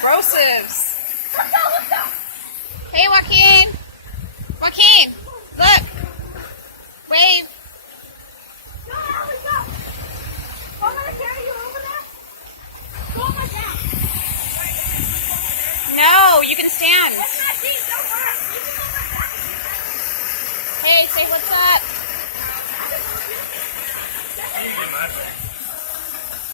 brosives. Hey, Joaquin. Joaquin, look. Wave. No, you can stand. Hey, say what's up.